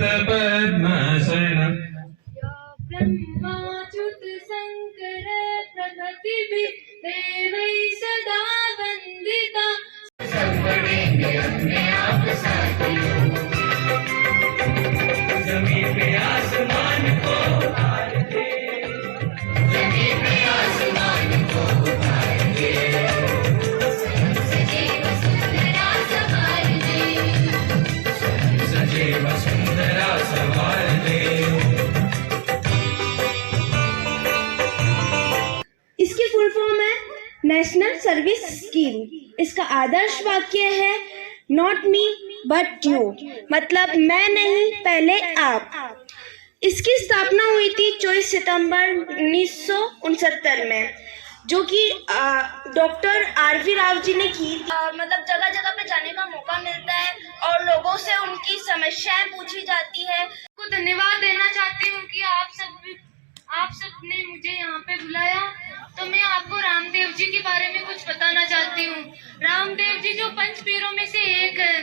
श्वेत पद्मासनम् ब्रह्माच्युत शंकर प्रभृति देवै सदा वंदिता। सब बढ़ेंगे अपने आप साथियों, जमीन पे आसमान को उतार दे, जमीन पे आसमान को उतार दे, सजे वसुंधरा संवार दे, सजे वसुंधरा संवार दे। इसकी फुल फॉर्म है नेशनल सर्विस स्कीम। इसका आदर्श वाक्य है नॉट मी बट यू, मतलब मैं नहीं पहले आप। इसकी स्थापना हुई थी 24 सितंबर 1969 में, जो कि डॉक्टर आर.वी. राव जी ने की थी। मतलब जगह जगह पे जाने का मौका मिलता है और लोगों से उनकी समस्याएं पूछी जाती है। को धन्यवाद देना चाहती हूँ कि आप सब ने मुझे यहाँ पे बुलाया। तो मैं आपको रामदेव जी के बारे में कुछ बताना चाहती हूँ। रामदेव जी जो पंच पीरों में से एक है।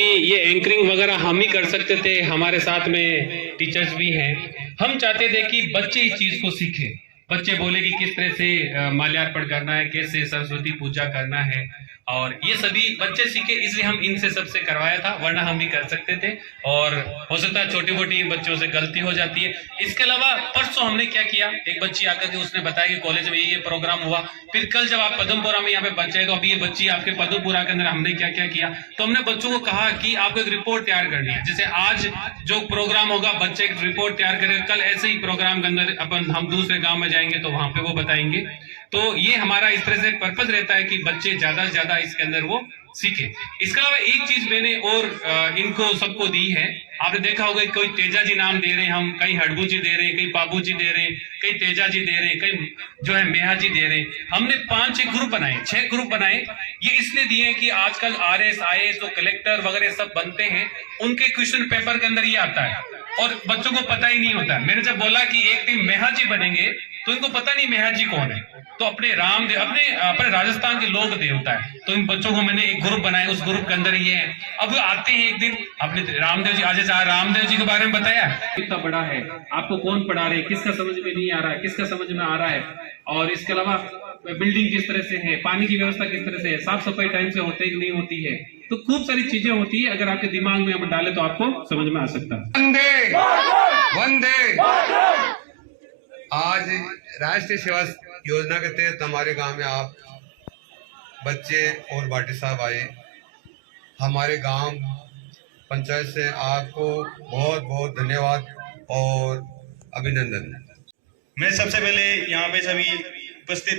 ये एंकरिंग वगैरह हम ही कर सकते थे, हमारे साथ में टीचर्स भी हैं। हम चाहते थे कि बच्चे इस चीज को सीखें, बच्चे बोले कि किस तरह से माल्यार्पण करना है, कैसे सरस्वती पूजा करना है, और ये सभी बच्चे सीखे, इसलिए हम इनसे सबसे करवाया था, वरना हम भी कर सकते थे। और हो सकता है छोटी मोटी बच्चों से गलती हो जाती है। इसके अलावा परसों हमने क्या किया, एक बच्ची आकर के उसने बताया कि कॉलेज में ये प्रोग्राम हुआ। फिर कल जब आप पद्मपुरा में यहाँ पे बच्चे, तो अभी ये बच्ची आपके पद्मपुरा के अंदर हमने क्या क्या किया, तो हमने बच्चों को कहा कि आपको एक रिपोर्ट तैयार करनी है। जैसे आज जो प्रोग्राम होगा, बच्चे एक रिपोर्ट तैयार करेंगे, कल ऐसे ही प्रोग्राम के अंदर अपन हम दूसरे गाँव में जाएंगे तो वहां पे वो बताएंगे। तो ये हमारा इस तरह से पर्पज रहता है कि बच्चे ज्यादा से ज्यादा इसके अंदर वो सीखे। इसके अलावा एक चीज मैंने और इनको सबको दी है। आपने देखा होगा कोई तेजा जी नाम दे रहे हैं, हम कहीं हडबू जी दे रहे हैं, कहीं बाबू जी दे रहे हैं, कहीं तेजा जी दे रहे हैं, कहीं जो है मेहा जी दे रहे हैं। हमने 5-6 ग्रुप बनाए, 6 ग्रुप बनाए। ये इसलिए दिए कि आजकल RS IAS जो कलेक्टर वगैरह सब बनते हैं, उनके क्वेश्चन पेपर के अंदर ये आता है और बच्चों को पता ही नहीं होता। मैंने जब बोला कि एक दिन मेहा जी बनेंगे तो इनको पता नहीं मेहा जी कौन है, तो अपने रामदेव अपने राजस्थान के लोक देवता है। तो इन बच्चों को मैंने एक ग्रुप बनाया, उस ग्रुप के अंदर ये है। अब वो आते हैं एक दिन अपने रामदेव जी, आज रामदेव जी के बारे में बताया कितना बड़ा है, आपको कौन पढ़ा रहे, किसका समझ में नहीं आ रहा है, किसका समझ में आ रहा है, और इसके अलावा बिल्डिंग किस तरह से है, पानी की व्यवस्था किस तरह से है, साफ सफाई टाइम से होते कि नहीं होती है। तो खूब सारी चीजें होती है, अगर आपके दिमाग में हम डाले तो आपको समझ में आ सकता है। वंदे वंदे। आज राष्ट्रीय सेवा योजना के तहत हमारे गांव में आप बच्चे और भाटी साहब आए। हमारे गांव पंचायत से आपको बहुत बहुत धन्यवाद और अभिनंदन। मैं सबसे पहले यहाँ पे सभी उपस्थित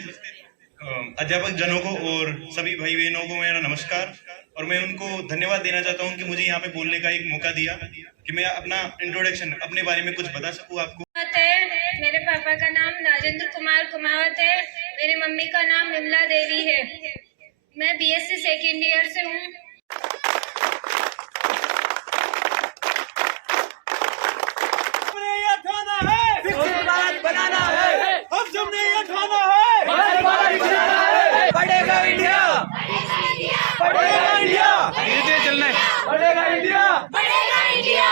अध्यापक जनों को और सभी भाई बहनों को मेरा नमस्कार, और मैं उनको धन्यवाद देना चाहता हूँ कि मुझे यहाँ पे बोलने का एक मौका दिया कि मैं अपना इंट्रोडक्शन अपने बारे में कुछ बता सकूँ आपको। मेरे पापा का नाम राजेंद्र कुमार कुमावत है, मेरी मम्मी का नाम विमला देवी है। मैं BSc सेकेंड ईयर से हूँ। बनाना है, हम सबने ये ठाना है, बढ़ेगा इंडिया, बढ़ेगा इंडिया, ये चलना है, बढ़ेगा इंडिया, बढ़ेगा इंडिया।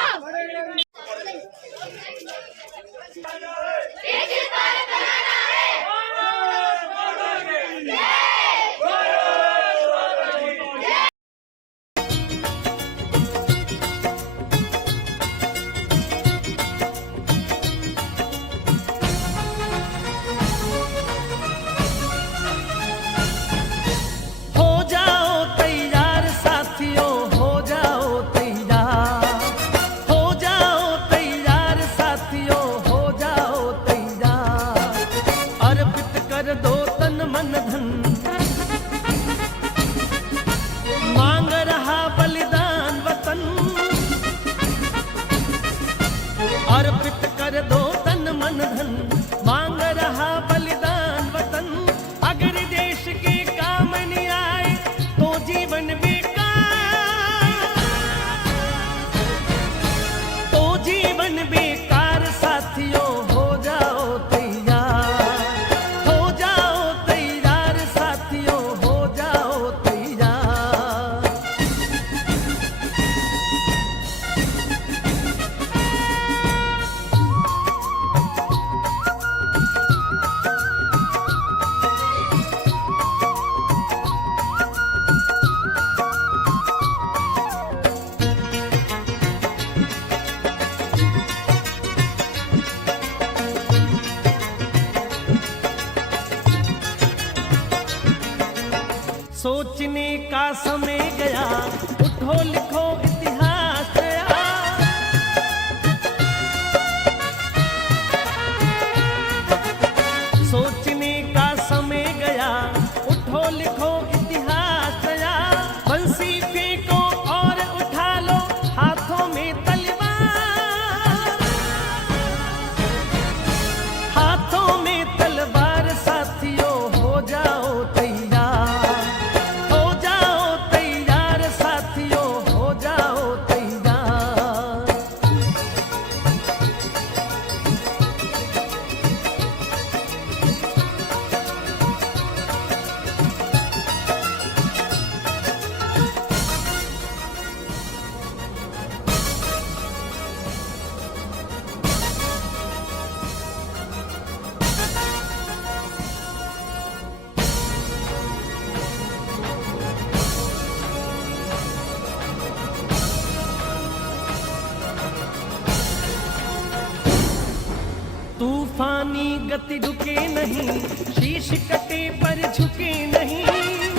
अर्पित कर दो तन मन धन, मांग रहा बलिदान वतन। अगर देश के काम नहीं आए तो जीवन बेकार, तो जीवन बेकार। साथियों हो जाओ तैयार, हो जाओ तैयार, साथियों हो जाओ तैयार। सोचने का समय गया, उठो लिखो इतिहास नया। सोचने का समय गया, उठो लिखो इतिहास नया। बंसी फेंको और उठा लो हाथों में तलवार, हाथों में तलवार साथियों हो जाओ तैयार, हो जाओ तैयार साथियों हो जाओ तैयार। तूफानी गति रुके नहीं, शीश कटे पर झुके नहीं।